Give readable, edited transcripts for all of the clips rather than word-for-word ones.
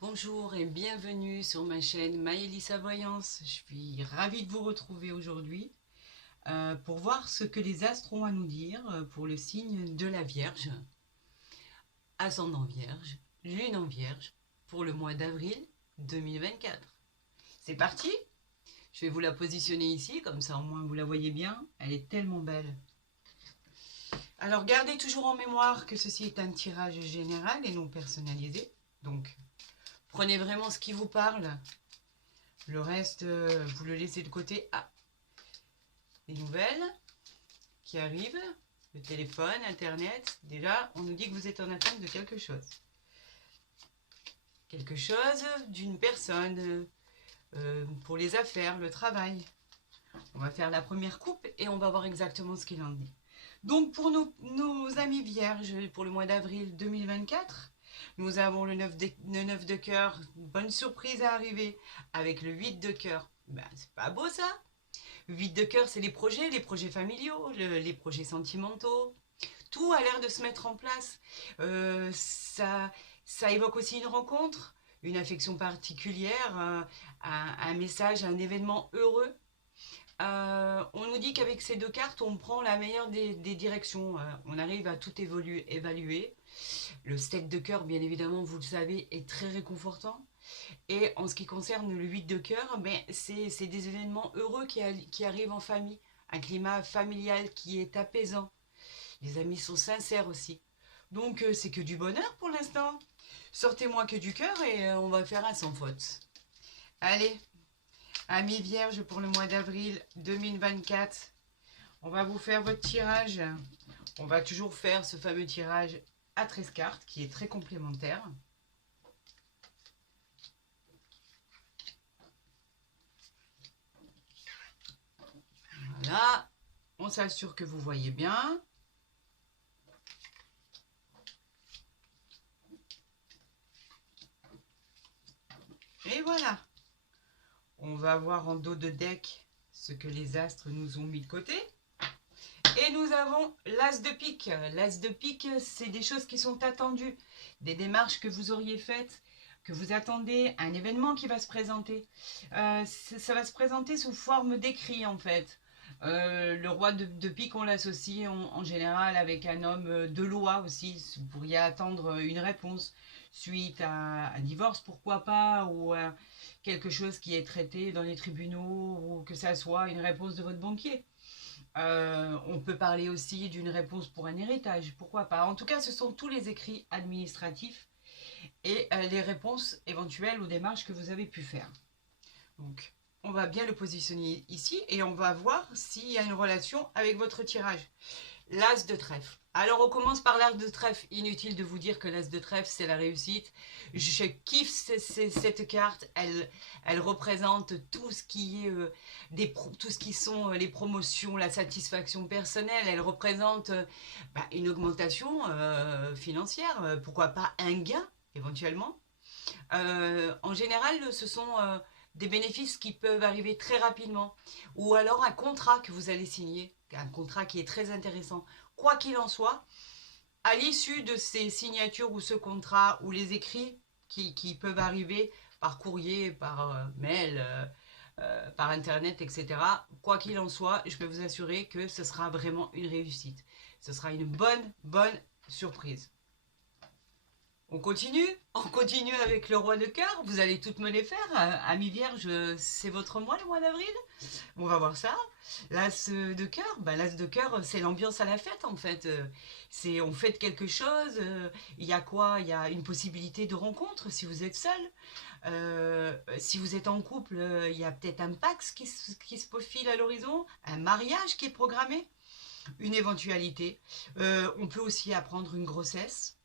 Bonjour et bienvenue sur ma chaîne Maëlys Voyance. Je suis ravie de vous retrouver aujourd'hui pour voir ce que les astres ont à nous dire pour le signe de la Vierge, ascendant Vierge, lune en Vierge pour le mois d'avril 2024. C'est parti! Je vais vous la positionner ici, comme ça au moins vous la voyez bien. Elle est tellement belle. Alors gardez toujours en mémoire que ceci est un tirage général et non personnalisé. Donc prenez vraiment ce qui vous parle. Le reste, vous le laissez de côté. Ah, les nouvelles qui arrivent, le téléphone, Internet. Déjà, on nous dit que vous êtes en attente de quelque chose. Quelque chose d'une personne pour les affaires, le travail. On va faire la première coupe et on va voir exactement ce qu'il en est. Donc, pour nos amis vierges, pour le mois d'avril 2024, nous avons le 9 de cœur, bonne surprise à arriver, avec le 8 de cœur. Ben, c'est pas beau ça? 8 de cœur, c'est les projets familiaux, les projets sentimentaux. Tout a l'air de se mettre en place. Ça évoque aussi une rencontre, une affection particulière, un message, un événement heureux. On nous dit qu'avec ces deux cartes, on prend la meilleure des directions. On arrive à tout évaluer. Le 7 de cœur, bien évidemment, vous le savez, est très réconfortant. Et en ce qui concerne le 8 de cœur, ben, c'est des événements heureux qui arrivent en famille. Un climat familial qui est apaisant. Les amis sont sincères aussi. Donc c'est que du bonheur pour l'instant. Sortez-moi que du cœur et on va faire un sans faute. Allez, amis vierges pour le mois d'avril 2024. On va vous faire votre tirage. On va toujours faire ce fameux tirage à 13 cartes qui est très complémentaire. Voilà, on s'assure que vous voyez bien. Et voilà. On va voir en dos de deck ce que les astres nous ont mis de côté. Et nous avons l'as de pique. L'as de pique, c'est des choses qui sont attendues, des démarches que vous auriez faites, que vous attendez, un événement qui va se présenter. Ça va se présenter sous forme d'écrit en fait. Le roi de pique, on l'associe en général avec un homme de loi aussi. Vous pourriez attendre une réponse suite à un divorce, pourquoi pas, ou quelque chose qui est traité dans les tribunaux, ou que ça soit une réponse de votre banquier. On peut parler aussi d'une réponse pour un héritage, pourquoi pas. En tout cas, ce sont tous les écrits administratifs et les réponses éventuelles aux démarches que vous avez pu faire. Donc, on va bien le positionner ici et on va voir s'il y a une relation avec votre tirage. L'as de trèfle. Alors on commence par l'as de trèfle. Inutile de vous dire que l'as de trèfle c'est la réussite. Je kiffe cette carte. Elle représente tout ce qui est tout ce qui sont les promotions, la satisfaction personnelle. Elle représente une augmentation financière. Pourquoi pas un gain éventuellement. En général, ce sont des bénéfices qui peuvent arriver très rapidement. Ou alors un contrat que vous allez signer. Un contrat qui est très intéressant. Quoi qu'il en soit, à l'issue de ces signatures ou ce contrat ou les écrits qui peuvent arriver par courrier, par mail, par internet, etc. Quoi qu'il en soit, je peux vous assurer que ce sera vraiment une réussite. Ce sera une bonne surprise. On continue avec le roi de cœur. Vous allez toutes me les faire. Amis vierge, c'est votre mois le mois d'avril. On va voir ça. L'as de cœur, l'as de cœur, c'est l'ambiance à la fête en fait. C'est on fête quelque chose. Il y a quoi? Il y a une possibilité de rencontre si vous êtes seul. Si vous êtes en couple, il y a peut-être un pax qui se profile à l'horizon, un mariage qui est programmé, une éventualité. On peut aussi apprendre une grossesse.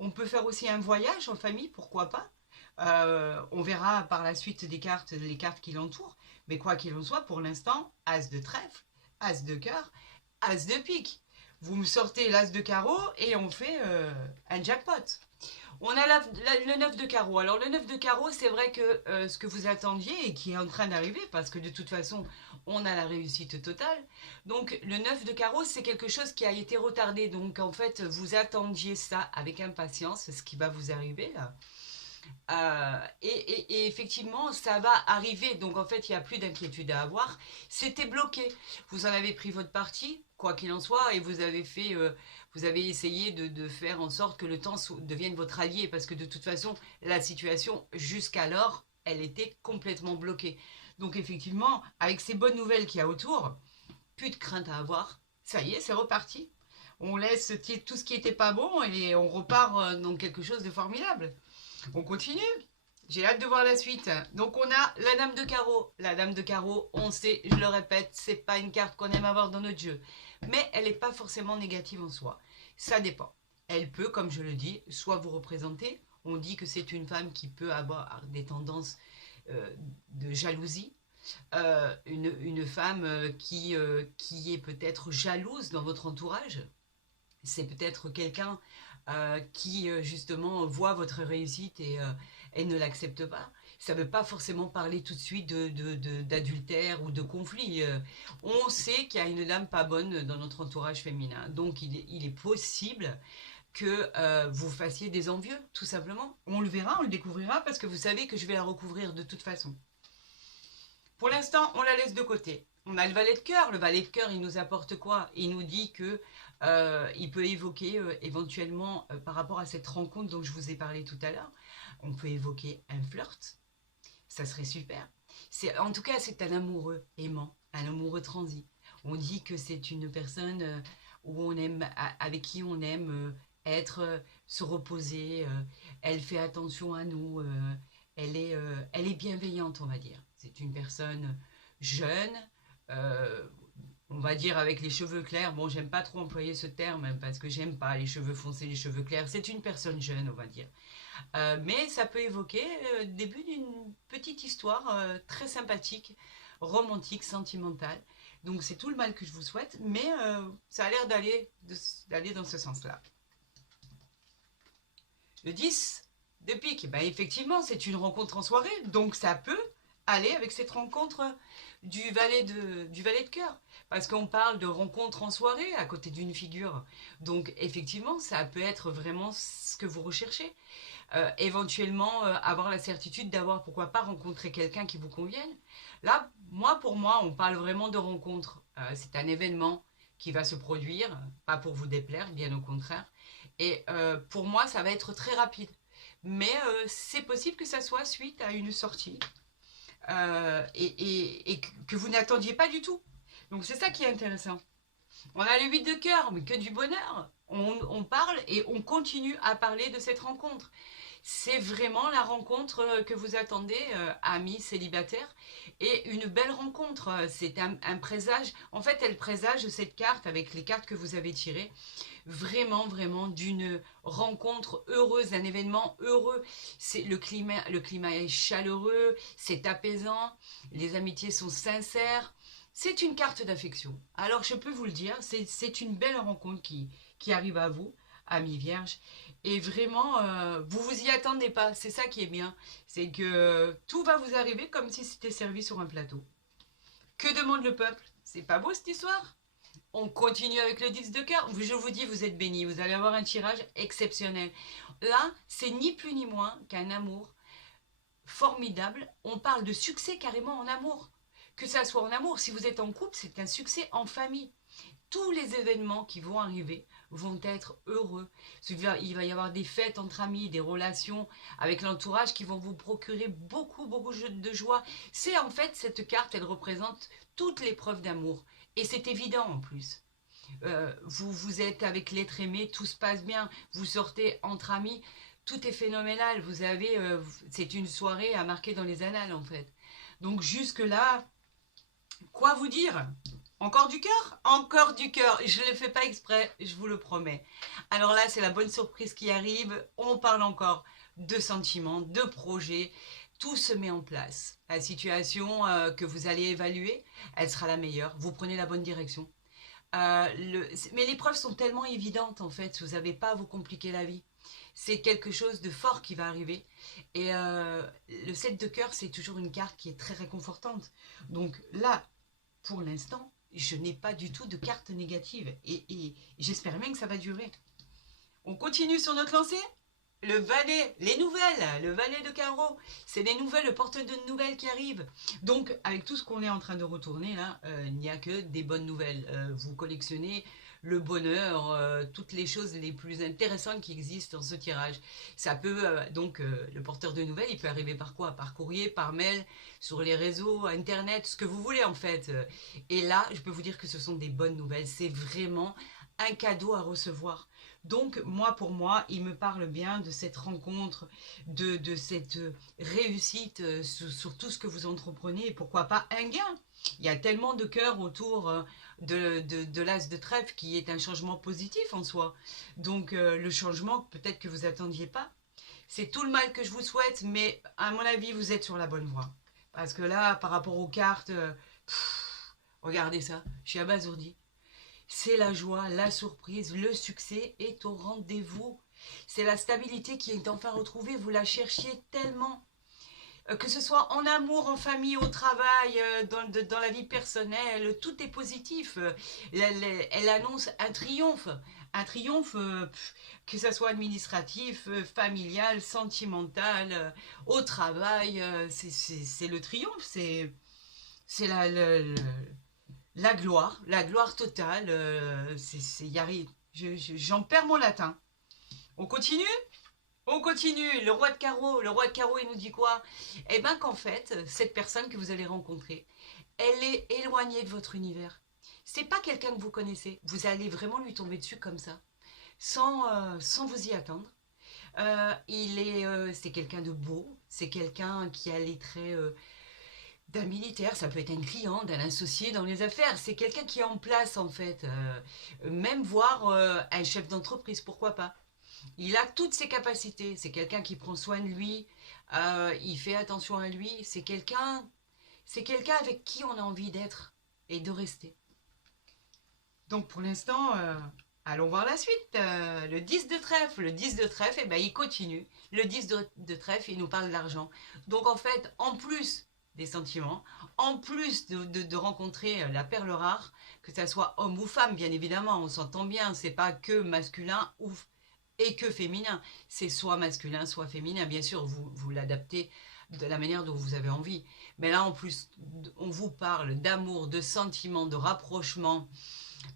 On peut faire aussi un voyage en famille, pourquoi pas. On verra par la suite des cartes, les cartes qui l'entourent. Mais quoi qu'il en soit, pour l'instant, as de trèfle, as de cœur, as de pique. Vous me sortez l'as de carreau et on fait un jackpot. On a le 9 de carreau. Alors le 9 de carreau, c'est vrai que ce que vous attendiez et qui est en train d'arriver, parce que de toute façon, on a la réussite totale. Donc le 9 de carreau, c'est quelque chose qui a été retardé. Donc en fait, vous attendiez ça avec impatience, ce qui va vous arriver là. Et effectivement, ça va arriver. Donc en fait, il n'y a plus d'inquiétude à avoir. C'était bloqué. Vous en avez pris votre parti, quoi qu'il en soit, et vous avez essayé de faire en sorte que le temps devienne votre allié, parce que de toute façon, la situation jusqu'alors, elle était complètement bloquée. Donc effectivement, avec ces bonnes nouvelles qu'il y a autour, plus de crainte à avoir. Ça y est, c'est reparti. On laisse tout ce qui n'était pas bon et on repart dans quelque chose de formidable. On continue. J'ai hâte de voir la suite. Donc on a la dame de carreau. La dame de carreau, on sait, je le répète, c'est pas une carte qu'on aime avoir dans notre jeu. Mais elle n'est pas forcément négative en soi. Ça dépend. Elle peut, comme je le dis, soit vous représenter. On dit que c'est une femme qui peut avoir des tendances de jalousie. Une femme qui est peut-être jalouse dans votre entourage. C'est peut-être quelqu'un qui justement voit votre réussite et ne l'accepte pas. Ça ne veut pas forcément parler tout de suite d'adultère ou de conflit. On sait qu'il y a une dame pas bonne dans notre entourage féminin. Donc il est possible que vous fassiez des envieux, tout simplement. On le verra, on le découvrira parce que vous savez que je vais la recouvrir de toute façon. Pour l'instant, on la laisse de côté. On a le valet de cœur. Le valet de cœur, il nous apporte quoi? Il nous dit que il peut évoquer éventuellement, par rapport à cette rencontre dont je vous ai parlé tout à l'heure, on peut évoquer un flirt. Ça serait super. En tout cas, c'est un amoureux aimant, un amoureux transi. On dit que c'est une personne où on aime, avec qui on aime être, se reposer. Elle fait attention à nous. Elle est bienveillante, on va dire. C'est une personne jeune, euh, on va dire avec les cheveux clairs. Bon, j'aime pas trop employer ce terme hein, parce que j'aime pas les cheveux foncés, les cheveux clairs. C'est une personne jeune, on va dire. Mais ça peut évoquer le début d'une petite histoire très sympathique, romantique, sentimentale. Donc c'est tout le mal que je vous souhaite, mais ça a l'air d'aller dans ce sens-là. Le 10 de pique, ben effectivement, c'est une rencontre en soirée, donc ça peut aller avec cette rencontre du valet de cœur. Parce qu'on parle de rencontre en soirée à côté d'une figure. Donc effectivement, ça peut être vraiment ce que vous recherchez. Éventuellement, avoir la certitude d'avoir, pourquoi pas, rencontré quelqu'un qui vous convienne. Là, pour moi, on parle vraiment de rencontre. C'est un événement qui va se produire, pas pour vous déplaire, bien au contraire. Et pour moi, ça va être très rapide. Mais c'est possible que ça soit suite à une sortie et que vous n'attendiez pas du tout. Donc c'est ça qui est intéressant. On a le 8 de cœur, mais que du bonheur. On parle et on continue à parler de cette rencontre. C'est vraiment la rencontre que vous attendez, amis célibataires, et une belle rencontre. C'est un présage. En fait, elle présage cette carte avec les cartes que vous avez tirées. Vraiment, vraiment d'une rencontre heureuse, d'un événement heureux. Le climat est chaleureux, c'est apaisant, les amitiés sont sincères. C'est une carte d'affection. Alors je peux vous le dire, c'est une belle rencontre qui arrive à vous, amis vierges. Et vraiment, vous vous y attendez pas. C'est ça qui est bien. C'est que tout va vous arriver comme si c'était servi sur un plateau. Que demande le peuple? C'est pas beau cette histoire? On continue avec le 10 de cœur. Je vous dis, vous êtes bénis. Vous allez avoir un tirage exceptionnel. Là, c'est ni plus ni moins qu'un amour formidable. On parle de succès carrément en amour. Que ça soit en amour, si vous êtes en couple, c'est un succès en famille. Tous les événements qui vont arriver vont être heureux. Il va y avoir des fêtes entre amis, des relations avec l'entourage qui vont vous procurer beaucoup, beaucoup de joie. C'est en fait, cette carte, elle représente toutes les preuves d'amour. Et c'est évident en plus. Vous êtes avec l'être aimé, tout se passe bien. Vous sortez entre amis, tout est phénoménal. C'est une soirée à marquer dans les annales en fait. Donc jusque-là, quoi vous dire? Encore du cœur? Encore du cœur. Je ne le fais pas exprès, je vous le promets. Alors là, c'est la bonne surprise qui arrive. On parle encore de sentiments, de projets. Tout se met en place. La situation que vous allez évaluer, elle sera la meilleure. Vous prenez la bonne direction. Mais les preuves sont tellement évidentes en fait. Vous n'avez pas à vous compliquer la vie. C'est quelque chose de fort qui va arriver. Et le 7 de cœur, c'est toujours une carte qui est très réconfortante. Donc là, pour l'instant, je n'ai pas du tout de carte négative. Et j'espère bien que ça va durer. On continue sur notre lancée? le valet, les nouvelles, le valet de carreau, c'est les nouvelles, le porteur de nouvelles qui arrive. Donc, avec tout ce qu'on est en train de retourner là, il n'y a que des bonnes nouvelles. Vous collectionnez le bonheur, toutes les choses les plus intéressantes qui existent dans ce tirage. Ça peut, le porteur de nouvelles, il peut arriver par quoi? Par courrier, par mail, sur les réseaux, internet, ce que vous voulez en fait. Et là, je peux vous dire que ce sont des bonnes nouvelles. C'est vraiment un cadeau à recevoir. Donc, moi, pour moi, il me parle bien de cette rencontre, de cette réussite sur tout ce que vous entreprenez, et pourquoi pas un gain. Il y a tellement de cœurs autour de l'as de trèfle qui est un changement positif en soi. Donc, le changement, peut-être que vous attendiez pas. C'est tout le mal que je vous souhaite, mais à mon avis, vous êtes sur la bonne voie. Parce que là, par rapport aux cartes, regardez ça, je suis abasourdie. C'est la joie, la surprise, le succès est au rendez-vous. C'est la stabilité qui est enfin retrouvée. Vous la cherchiez tellement. Que ce soit en amour, en famille, au travail, dans la vie personnelle, tout est positif. Elle annonce un triomphe. Un triomphe, que ce soit administratif, familial, sentimental, au travail. C'est le triomphe. C'est la gloire totale, j'en perds mon latin. On continue? On continue. Le roi de carreau, il nous dit quoi? Eh bien qu'en fait, cette personne que vous allez rencontrer, elle est éloignée de votre univers. C'est pas quelqu'un que vous connaissez. Vous allez vraiment lui tomber dessus comme ça, sans vous y attendre. C'est quelqu'un de beau, c'est quelqu'un qui a les traits d'un militaire, ça peut être un client, d'un associé dans les affaires. C'est quelqu'un qui est en place en fait. Même voir un chef d'entreprise, pourquoi pas. Il a toutes ses capacités. C'est quelqu'un qui prend soin de lui. Il fait attention à lui. C'est quelqu'un avec qui on a envie d'être et de rester. Donc pour l'instant, allons voir la suite. Le 10 de trèfle. Le 10 de trèfle, eh ben, il continue. Le 10 de trèfle, il nous parle d'argent. Donc en fait, en plus des sentiments, en plus de rencontrer la perle rare, que ça soit homme ou femme, bien évidemment, on s'entend bien, c'est pas que masculin et que féminin, c'est soit masculin, soit féminin, bien sûr, vous l'adaptez de la manière dont vous avez envie. Mais là, en plus, on vous parle d'amour, de sentiments, de rapprochement,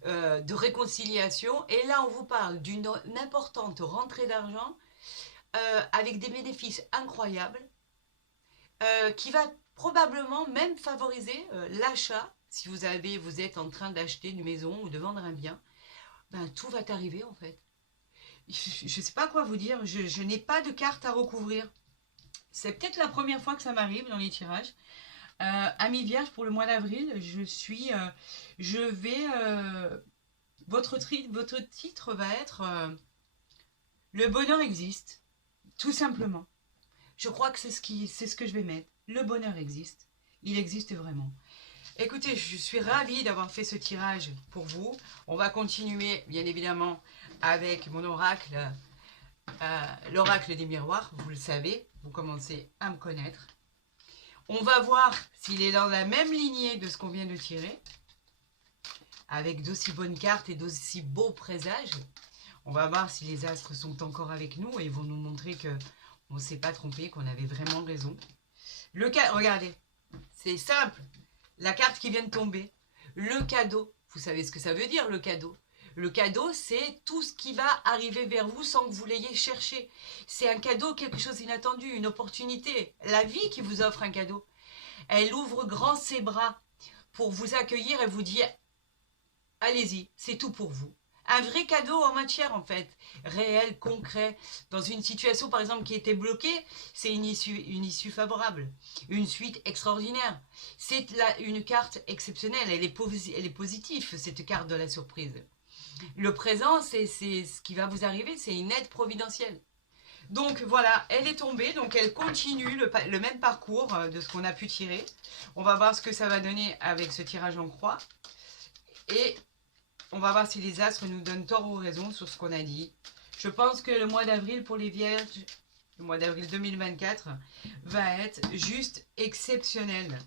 de réconciliation, et là, on vous parle d'une importante rentrée d'argent avec des bénéfices incroyables, qui va probablement même favoriser l'achat. Si vous êtes en train d'acheter une maison ou de vendre un bien, ben, tout va t'arriver en fait. Je ne sais pas quoi vous dire, je n'ai pas de carte à recouvrir. C'est peut-être la première fois que ça m'arrive dans les tirages. Amis Vierge, pour le mois d'avril, votre titre va être le bonheur existe, tout simplement. Je crois que c'est ce que je vais mettre. Le bonheur existe. Il existe vraiment. Écoutez, je suis ravie d'avoir fait ce tirage pour vous. On va continuer, bien évidemment, avec mon oracle, l'oracle des miroirs. Vous le savez, vous commencez à me connaître. On va voir s'il est dans la même lignée de ce qu'on vient de tirer, avec d'aussi bonnes cartes et d'aussi beaux présages. On va voir si les astres sont encore avec nous et vont nous montrer que on ne s'est pas trompé, qu'on avait vraiment raison. Regardez, c'est simple. La carte qui vient de tomber. Le cadeau. Vous savez ce que ça veut dire, le cadeau? Le cadeau, c'est tout ce qui va arriver vers vous sans que vous l'ayez cherché. C'est un cadeau, quelque chose d'inattendu, une opportunité. La vie qui vous offre un cadeau. Elle ouvre grand ses bras pour vous accueillir et vous dire « Allez-y, c'est tout pour vous ». Un vrai cadeau en matière, en fait, réel, concret. Dans une situation, par exemple, qui était bloquée, c'est une issue favorable, une suite extraordinaire. C'est une carte exceptionnelle, elle est positive, cette carte de la surprise. Le présent, c'est ce qui va vous arriver, c'est une aide providentielle. Donc voilà, elle est tombée, donc elle continue le même parcours de ce qu'on a pu tirer. On va voir ce que ça va donner avec ce tirage en croix. Et on va voir si les astres nous donnent tort ou raison sur ce qu'on a dit. Je pense que le mois d'avril pour les Vierges, le mois d'avril 2024, va être juste exceptionnel.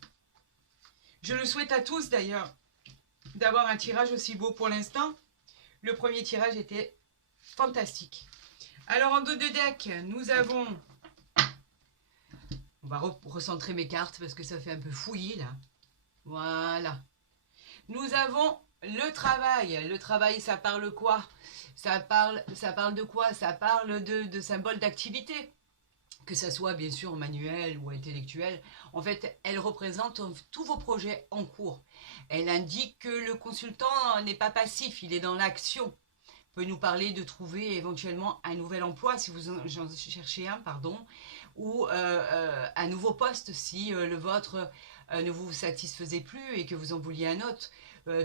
Je le souhaite à tous d'ailleurs, d'avoir un tirage aussi beau pour l'instant. Le premier tirage était fantastique. Alors en dos de deck, nous avons... On va recentrer mes cartes parce que ça fait un peu fouillis là. Voilà. Nous avons le travail. Le travail, ça parle quoi? Ça parle de quoi? Ça parle de symboles d'activité. Que ça soit bien sûr manuel ou intellectuel. En fait, elle représente tous vos projets en cours. Elle indique que le consultant n'est pas passif, il est dans l'action. Peut nous parler de trouver éventuellement un nouvel emploi si vous en cherchez un, pardon, ou un nouveau poste si le vôtre ne vous satisfaisait plus et que vous en vouliez un autre.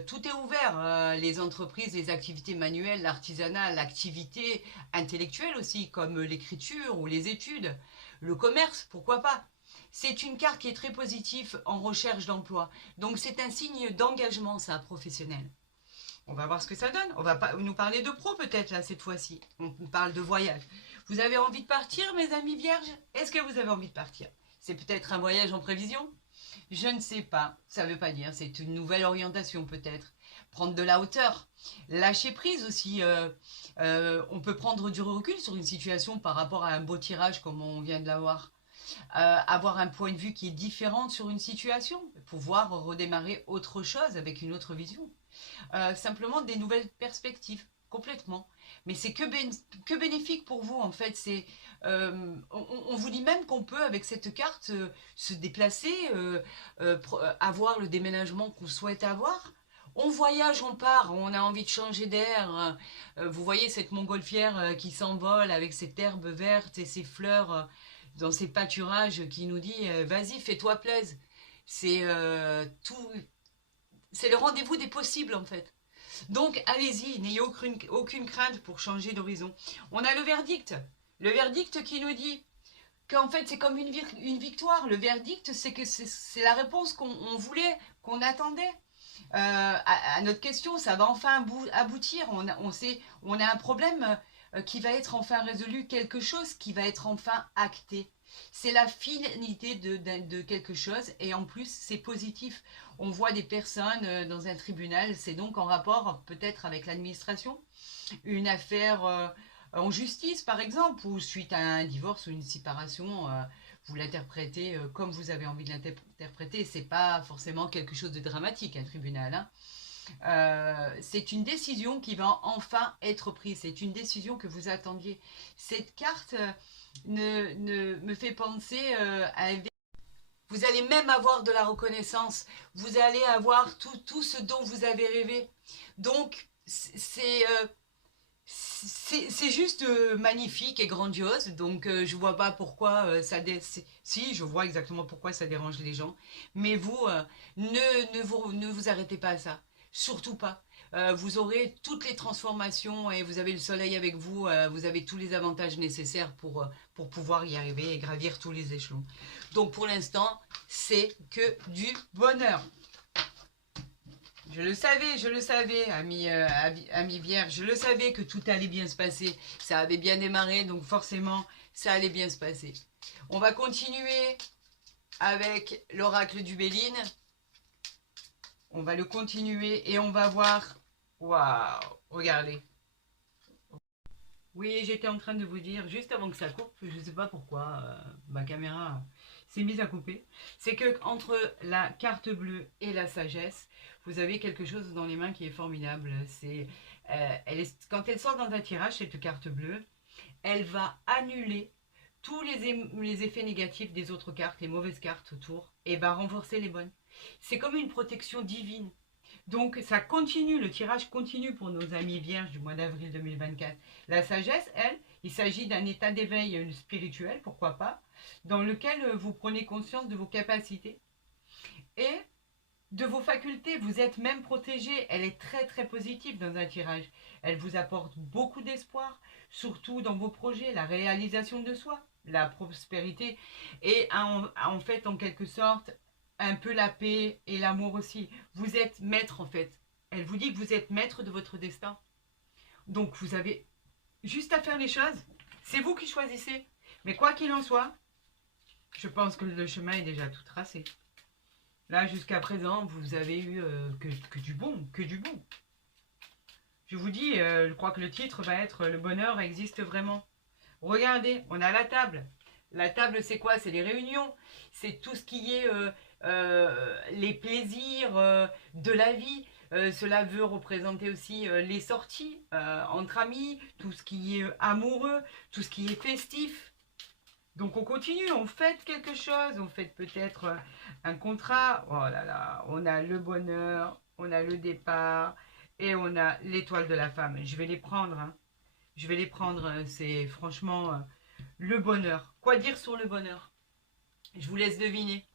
Tout est ouvert, les entreprises, les activités manuelles, l'artisanat, l'activité intellectuelle aussi, comme l'écriture ou les études, le commerce, pourquoi pas. C'est une carte qui est très positive en recherche d'emploi. Donc c'est un signe d'engagement, ça, professionnel. On va voir ce que ça donne. On va nous parler de pro peut-être là cette fois-ci. On parle de voyage. Vous avez envie de partir, mes amis vierges? Est-ce que vous avez envie de partir? C'est peut-être un voyage en prévision? Je ne sais pas. Ça ne veut pas dire. C'est une nouvelle orientation peut-être. Prendre de la hauteur. Lâcher prise aussi. On peut prendre du recul sur une situation par rapport à un beau tirage comme on vient de l'avoir. Avoir un point de vue qui est différent sur une situation. Pouvoir redémarrer autre chose avec une autre vision. Simplement des nouvelles perspectives, complètement. Mais c'est que bénéfique pour vous, en fait. On vous dit même qu'on peut, avec cette carte, se déplacer, avoir le déménagement qu'on souhaite avoir. On voyage, on part, on a envie de changer d'air. Vous voyez cette montgolfière qui s'envole avec cette herbe verte et ses fleurs dans ces pâturages qui nous dit vas-y, fais-toi plaisir. C'est tout... C'est le rendez-vous des possibles en fait. Donc allez-y, n'ayez aucune crainte pour changer d'horizon. On a le verdict. Le verdict qui nous dit qu'en fait c'est comme une victoire. Le verdict c'est que c'est la réponse qu'on voulait, qu'on attendait. À notre question, ça va enfin aboutir. On a un problème qui va être enfin résolu, quelque chose qui va être enfin acté. C'est la finalité de quelque chose et en plus c'est positif. On voit des personnes dans un tribunal, c'est donc en rapport peut-être avec l'administration, une affaire en justice par exemple, ou suite à un divorce ou une séparation, vous l'interprétez comme vous avez envie de l'interpréter. C'est pas forcément quelque chose de dramatique un tribunal, hein. C'est une décision qui va enfin être prise. C'est une décision que vous attendiez. Cette carte me fait penser à... Vous allez même avoir de la reconnaissance. Vous allez avoir tout ce dont vous avez rêvé. Donc, c'est juste magnifique et grandiose. Donc, je vois pas pourquoi Si, je vois exactement pourquoi ça dérange les gens. Mais vous, ne vous arrêtez pas à ça. Surtout pas. Vous aurez toutes les transformations et vous avez le soleil avec vous. Vous avez tous les avantages nécessaires pour pouvoir y arriver et gravir tous les échelons. Donc pour l'instant, c'est que du bonheur. Je le savais, amis vierges. Je le savais que tout allait bien se passer. Ça avait bien démarré, donc forcément, ça allait bien se passer. On va continuer avec l'oracle du Béline. On va le continuer et on va voir... Waouh, regardez. Oui, j'étais en train de vous dire, juste avant que ça coupe, je ne sais pas pourquoi, ma caméra s'est mise à couper. C'est que entre la carte bleue et la sagesse, vous avez quelque chose dans les mains qui est formidable. Quand elle sort dans un tirage, cette carte bleue, elle va annuler tous les effets négatifs des autres cartes, les mauvaises cartes autour, et va renforcer les bonnes. C'est comme une protection divine. Donc ça continue, le tirage continue pour nos amis vierges du mois d'avril 2024. La sagesse, elle, il s'agit d'un état d'éveil spirituel, pourquoi pas, dans lequel vous prenez conscience de vos capacités et de vos facultés. Vous êtes même protégé. Elle est très très positive dans un tirage. Elle vous apporte beaucoup d'espoir, surtout dans vos projets, la réalisation de soi, la prospérité et en fait en quelque sorte un peu la paix et l'amour aussi. Vous êtes maître en fait. Elle vous dit que vous êtes maître de votre destin. Donc vous avez juste à faire les choses. C'est vous qui choisissez. Mais quoi qu'il en soit, je pense que le chemin est déjà tout tracé. Là, jusqu'à présent, vous avez eu que du bon, que du bon. Je vous dis, je crois que le titre va être « Le bonheur existe vraiment ». Regardez, on a la table. La table, c'est quoi? C'est les réunions. C'est tout ce qui est les plaisirs de la vie. Cela veut représenter aussi les sorties entre amis, tout ce qui est amoureux, tout ce qui est festif. Donc on continue, on fête quelque chose, on fête peut-être un contrat. Oh là là, on a le bonheur, on a le départ et on a l'étoile de la femme. Je vais les prendre, hein. Je vais les prendre, c'est franchement le bonheur. Quoi dire sur le bonheur? Je vous laisse deviner.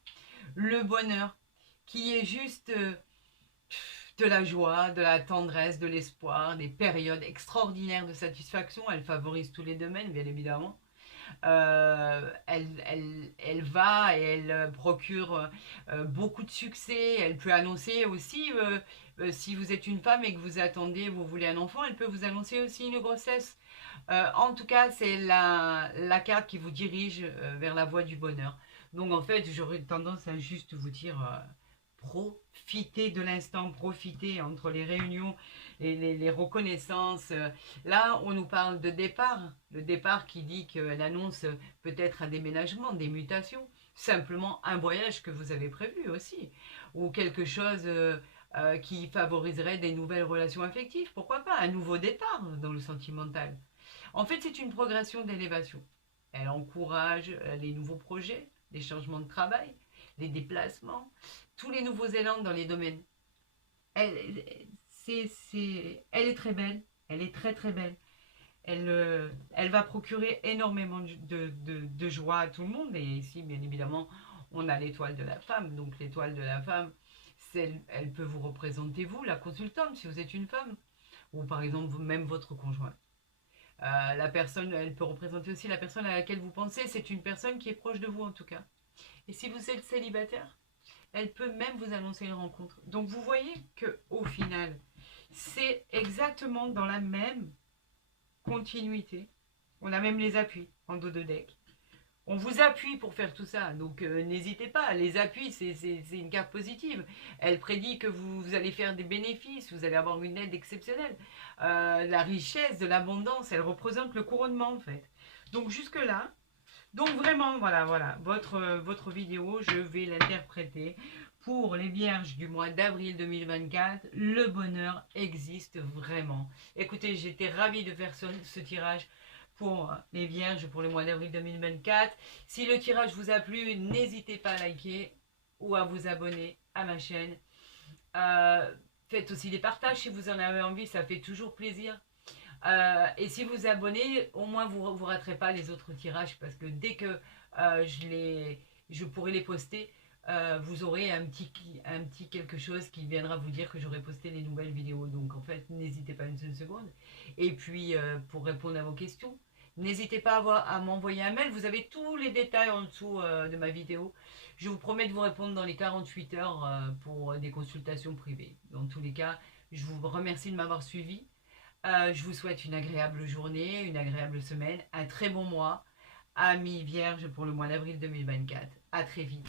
Le bonheur qui est juste de la joie, de la tendresse, de l'espoir, des périodes extraordinaires de satisfaction. Elle favorise tous les domaines, bien évidemment. Elle va et elle procure beaucoup de succès. Elle peut annoncer aussi, si vous êtes une femme et que vous attendez, vous voulez un enfant, elle peut vous annoncer aussi une grossesse. En tout cas, c'est la carte qui vous dirige vers la voie du bonheur. Donc en fait, j'aurais tendance à juste vous dire, profitez de l'instant, profitez entre les réunions et les reconnaissances. Là, on nous parle de départ. Le départ qui dit qu'elle annonce peut-être un déménagement, des mutations. Simplement un voyage que vous avez prévu aussi. Ou quelque chose qui favoriserait des nouvelles relations affectives. Pourquoi pas un nouveau départ dans le sentimental. En fait, c'est une progression d'élévation. Elle encourage les nouveaux projets, les changements de travail, les déplacements, tous les nouveaux élans dans les domaines. Elle, elle est très belle, elle est très très belle. Elle va procurer énormément de joie à tout le monde. Et ici, bien évidemment, on a l'étoile de la femme. Donc l'étoile de la femme, elle peut vous représenter, vous, la consultante, si vous êtes une femme. Ou par exemple, même votre conjoint. La personne, elle peut représenter aussi la personne à laquelle vous pensez. C'est une personne qui est proche de vous en tout cas. Et si vous êtes célibataire, elle peut même vous annoncer une rencontre. Donc vous voyez que au final, c'est exactement dans la même continuité. On a même les appuis en dos de deck. On vous appuie pour faire tout ça, donc n'hésitez pas. Les appuis, c'est une carte positive. Elle prédit que vous allez faire des bénéfices, vous allez avoir une aide exceptionnelle. La richesse, de l'abondance, elle représente le couronnement en fait. Donc jusque-là, donc vraiment, voilà, votre vidéo, je vais l'interpréter pour les vierges du mois d'avril 2024. Le bonheur existe vraiment. Écoutez, j'étais ravie de faire ce tirage pour les vierges pour le mois d'avril 2024. Si le tirage vous a plu, n'hésitez pas à liker ou à vous abonner à ma chaîne. Faites aussi des partages si vous en avez envie, ça fait toujours plaisir. Et si vous abonnez, au moins vous ne raterez pas les autres tirages parce que dès que je pourrai les poster, vous aurez un petit quelque chose qui viendra vous dire que j'aurai posté les nouvelles vidéos. Donc en fait, n'hésitez pas une seule seconde. Et puis, pour répondre à vos questions, n'hésitez pas à m'envoyer un mail. Vous avez tous les détails en dessous de ma vidéo. Je vous promets de vous répondre dans les 48 heures pour des consultations privées. Dans tous les cas, je vous remercie de m'avoir suivi. Je vous souhaite une agréable journée, une agréable semaine, un très bon mois. Amis vierges pour le mois d'avril 2024. À très vite.